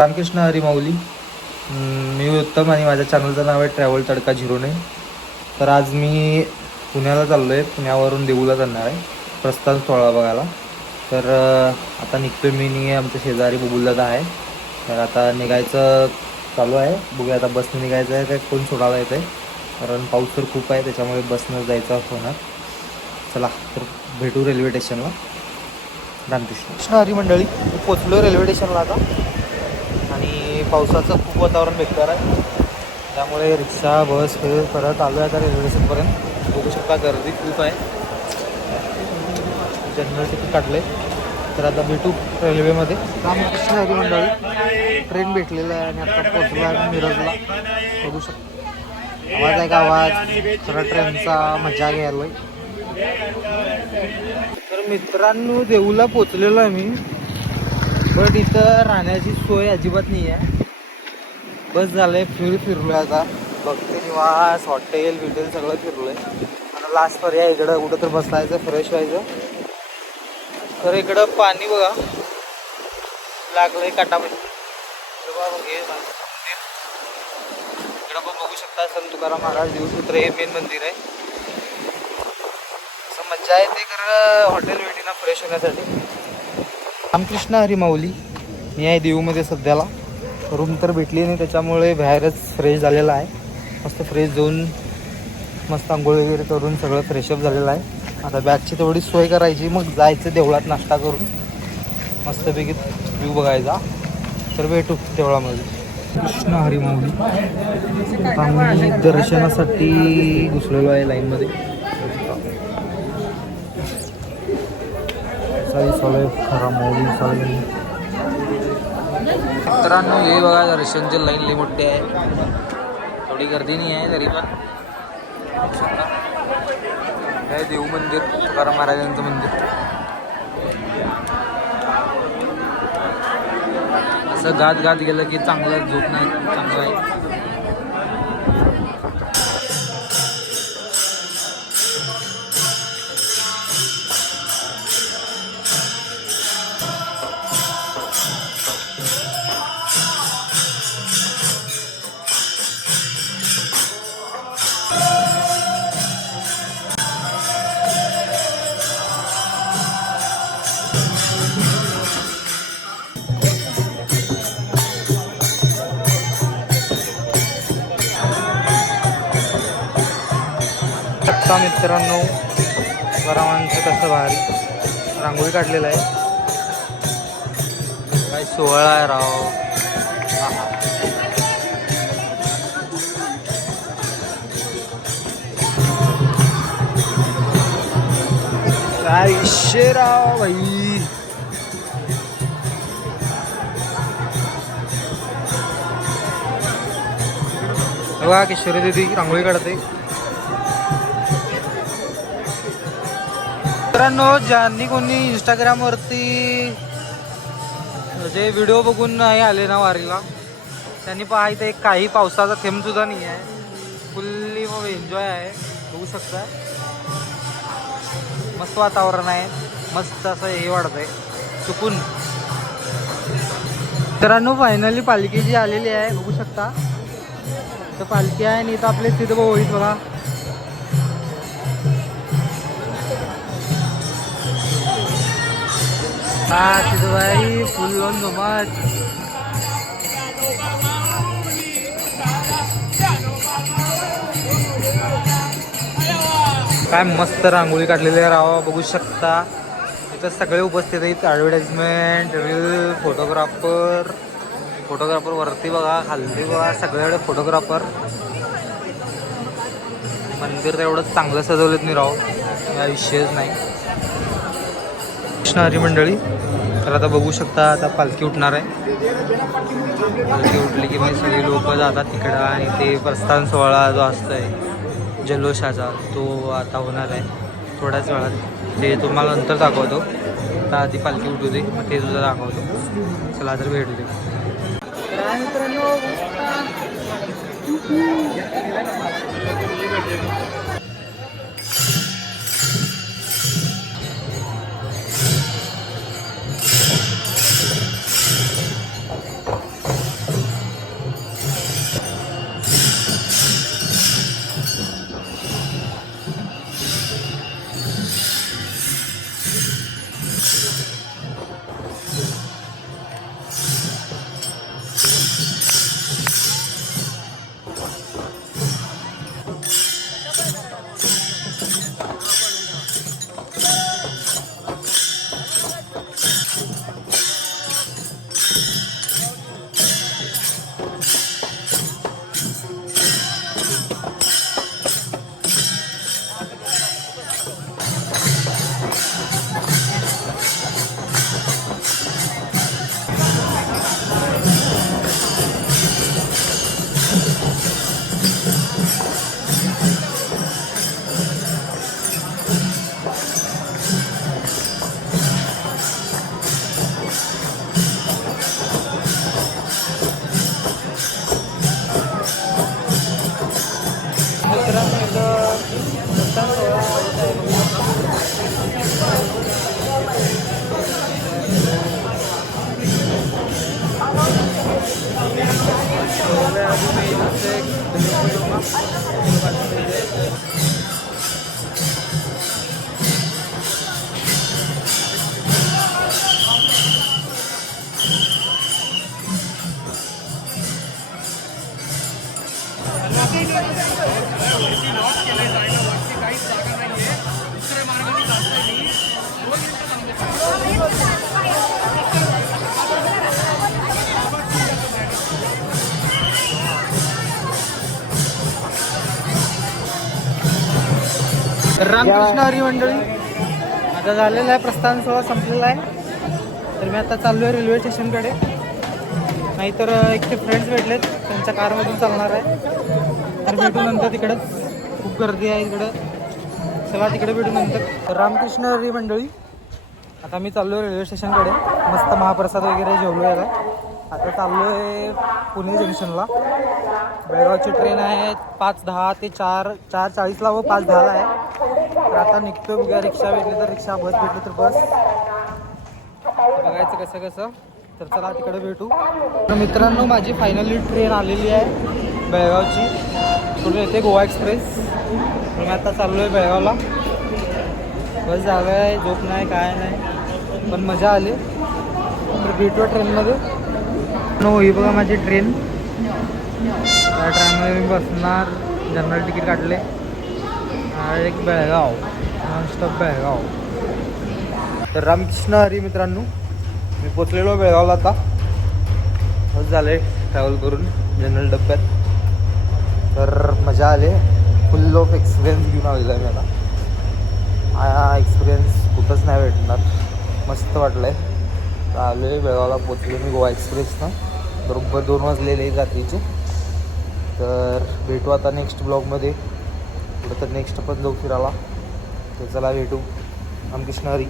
रामकृष्ण हरी माऊली. मी उत्तम आणि माझ्या चॅनलचं नाव आहे ट्रॅव्हल तडका 09. तर आज मी पुण्याला चाललो आहे. पुण्यावरून देऊला जाणार आहे प्रस्थान सोहळा बघायला. तर आता निघतो मी आणि आमच्या शेजारी बबुलदादा आहे. तर आता निघायचं चालू आहे. बघूया आता बसने निघायचं आहे काय कोण सोडायला येतं आहे, कारण पाऊस तर खूप आहे त्याच्यामुळे बसनं जायचं होणार. चला तर भेटू रेल्वे स्टेशनला. रामकृष्ण हरी मंडळी, पोचलो रेल्वे स्टेशनला आता. आणि पावसाचं खूप वातावरण बेकार आहे, त्यामुळे रिक्षा बस परत आलो आहे आता रेल्वे स्टेशनपर्यंत. बघू शकता गर्दी खूप आहे. जनरल तिकीट काढले. तर आता भेटू रेल्वेमध्ये. रामकृष्ण हरी मंडळी, ट्रेन भेटलेला आहे आणि आता पोचलो आहे मिरजला. बघू शकता आवाज आहे का, आवाज खरं ट्रेनचा मजा घ्यायला. तर मित्रांनो देऊला पोचलेलो आहे मी, बट इथं राहण्याची सोय अजिबात नाही आहे. बस झालंय फिरलोय आता. भक्ती निवास, हॉटेल बिटेल सगळं फिरलोय. आता लास्ट पर्याय इकडं कुठं तर बसायचं, फ्रेश व्हायचं. तर इकडं पाणी बघा लागलंय काटामध्ये. इकडं पण बघू शकता संत तुकाराम महाराज देवसूत्र हे मेन मंदिर आहे. असं मज्जा येते खरं हॉटेल भेटीना फ्रेश होण्यासाठी. रामकृष्ण हरी माऊली. मी आहे देऊमध्ये सध्याला. रूम तर भेटली नाही त्याच्यामुळे बाहेरच फ्रेश झालेला आहे. मस्त फ्रेश जाऊन मस्त आंघोळ वगैरे करून सगळं फ्रेशअप झालेलं आहे. आता बॅगची तेवढी सोय करायची, मग जायचं देवळात नाश्ता करून मस्तपैकी व्ह्यू बघायचा. तर भेटू देवळामध्ये. कृष्ण हरी माऊली. आम्ही दर्शनासाठी घुसलेलो आहे लाईनमध्ये. खरा माऊली चालेल. मित्रांनो हे बघा दर्शनची लाईन लई मोठी आहे. थोडी गर्दी नाही आहे तरी पण. हे देव मंदिर, तुकाराम महाराजांचं मंदिर. असं गात गात गेलं की चांगलं झोप नाही, चांगलं आहे. मित्रांनो तुकारामांचं कसं भारी रांगोळी काढलेलं आहे. काय सोहळा आहे राव. काय विषय राव भाई. बघा किशोरी दीदी रांगोळी काढते. मित्रांनो ज्यांनी कोणी इंस्टाग्रामवरती जे व्हिडिओ बघून नाही आले ना वारीला, त्यांनी पाहायचं एक काही पावसाचा थेंब सुद्धा नाही आहे. फुल्ली मग एन्जॉय आहे. बघू शकता मस्त वातावरण आहे. मस्त असं हे वाटत आहे सुकून. मित्रांनो फायनली पालखी जी आलेली आहे बघू शकता. तर पालखी आहे आणि इथं आपले तिथं होईत बघा. हा तिथं भाई फुल ऑन धमाल. काय मस्त रांगोळी काढलेली आहे राव. बघू शकता इथं सगळे उपस्थित आहेत. ॲडव्हर्टाइजमेंट, रील, फोटोग्राफर वरती बघा, खाली बघा, सगळ्याकडे फोटोग्राफर. मंदिर तर एवढं चांगलं सजवलेत नाही राव, या विषयच नाही. कृष्ण हरी मंडळी. तर आता बघू शकता आता पालखी उठणार आहे. पालखी उठली की मग सगळे लोक जातात तिकडं आणि ते प्रस्थान सोहळा जो असतोय जल्लोषाचा तो आता होणार आहे थोड्याच वेळात. ते तुम्हाला नंतर दाखवतो. आता आधी पालखी उठू दे मग ते सुद्धा दाखवतो. चला तर भेटू दे. मित्रांनो प्रस्थान सोहळा होत आहे बघू. रामकृष्ण हरी मंडळी, आता झालेला आहे प्रस्थान सोहळा संपलेला आहे. तर मी आता चाललो आहे रेल्वे स्टेशनकडे. नाहीतर एक ते फ्रेंड्स भेटलेत, त्यांच्या कारमधून चालणार आहे. तर भेटू नंतर तिकडंच, खूप गर्दी आहे इकडं. चला तिकडे भेटू नंतर. तर रामकृष्ण हरी मंडळी, आता मी चाललो आहे रेल्वे स्टेशनकडे. मस्त महाप्रसाद वगैरे जेवलो आहे. आता चाललो आहे पुणे जंक्शनला. बेळगावची ट्रेन आहे 5:10 ते 4:40ला व 5:10ला आहे. तर आता निघतो. बघा, रिक्षा भेटली तर रिक्षा, बस भेटली तर बस, बघायचं कसं कसं. तर चला तिकडे भेटू. तर मित्रांनो, माझी फायनली ट्रेन आलेली आहे बेळगावची. कुठून येते गोवा एक्सप्रेस. मी आता चाललो आहे बेळगावला. बस जागा आहे, झोप नाही काय नाही, पण मजा आली. तर भेटू ट्रेनमध्ये. नो, ही बघा माझी ट्रेन. त्या ट्रेनमध्ये मी बसणार. जनरल तिकीट काढले. एक बेळगाव, नॉनस्टॉप बेळगाव. तर रामकृष्ण हरी मित्रांनो, मी पोचलेलो बेळगावला. आता बस झाले ट्रॅव्हल करून जनरल डब्यात. तर मजा आले. फुल ऑफ एक्सपिरियन्स घेऊन आलेला आहे मी आता. हा एक्सपिरियन्स कुठंच नाही भेटणार. मस्त वाटलं आहे. तर आलो आहे बेळगावला, पोचलो मी गोवा एक्सप्रेसनं. बरोबर 2 वाजलेले रात्रीचे. तर भेटू आता नेक्स्ट ब्लॉगमध्ये. पुढं तर नेक्स्ट पण जाऊ फिरायला. तर चला भेटू. रामकृष्ण हरी.